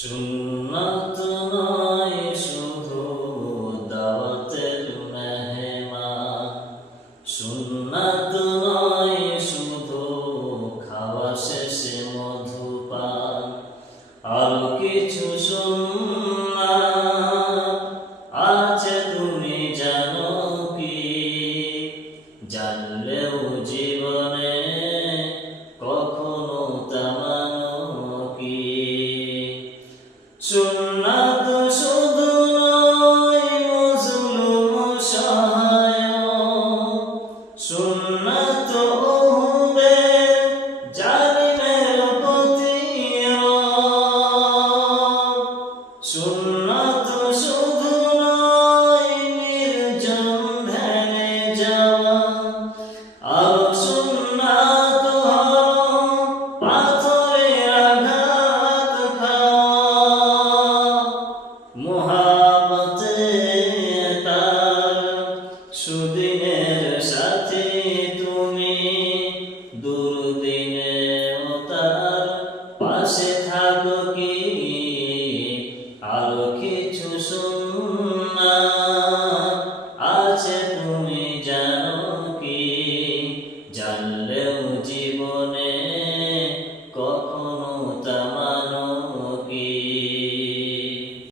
সুন্নাত নয় শুধু দাওয়াতের মেহমান, সুন্নাত নয় শুধু খাওয়া শেষে মধুপান, আরো কিছু সুন্নাত আছে তুমি জানো কি? জানলেও জীবনে কখনো তা মানো কি? সুন্নাত শুধু নয় মজলুম সহায়, সুন্নাত ওহুদের জালিমের প্রতিরোধ, সুন্নাত শুধু নয় নির্জন ধ্যানে যাওয়া, আরো সুন্নাত হলো পাথরের আঘাত খাওয়া, মুহাব্বতে তার সুদিনের সাথে তুমি, দুর্দিনেও তার পাশে থাকো কি? আরো কিছু সুন্নাত আছে তুমি জানো কি? জানলে